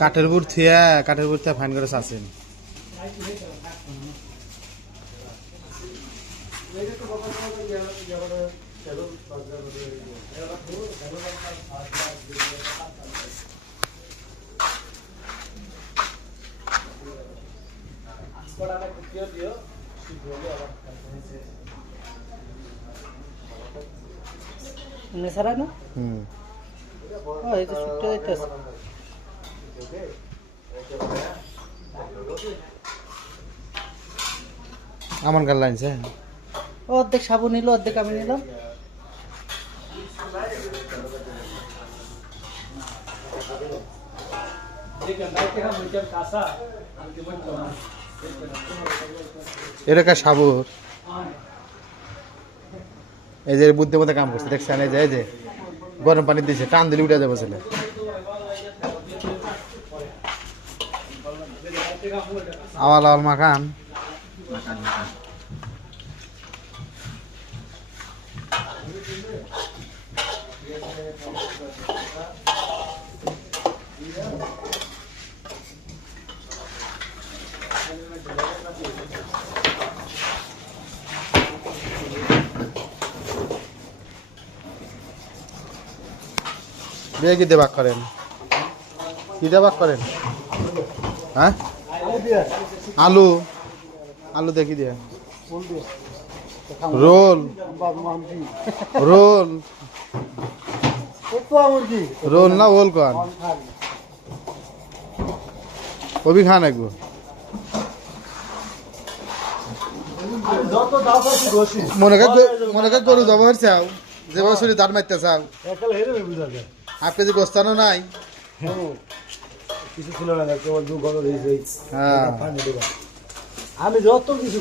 কাঠের বুট থিয়া ফাইন করে চাচ্ছেন। আমার গাল লাইনছে অর্ধেক সাবু নিল, অর্ধেক আমি নিলাম। এটা কা সাবুর এই যে বুদ্ধি মতো কাম করছে দেখছেন। এই যে গরম পানি দিয়েছে, টান দিলে উঠে যাবে ছেলে। আওয়াল আওয়াল মাখান বিয়ে কি দেবাক করেন? কি দেবাক করেন? হ্যাঁ আলু আলু দেখি দিয়ে রোল রোল রোল না ওল কন কবি খান একগো মনে কাজ গরু জবা হচ্ছে যে বছরই দাঁত মারতে চাও আপনি যে গোস্তানো নাই কিছু ছিল না, কেবল 2 ঘন্টা আমি যত কিছু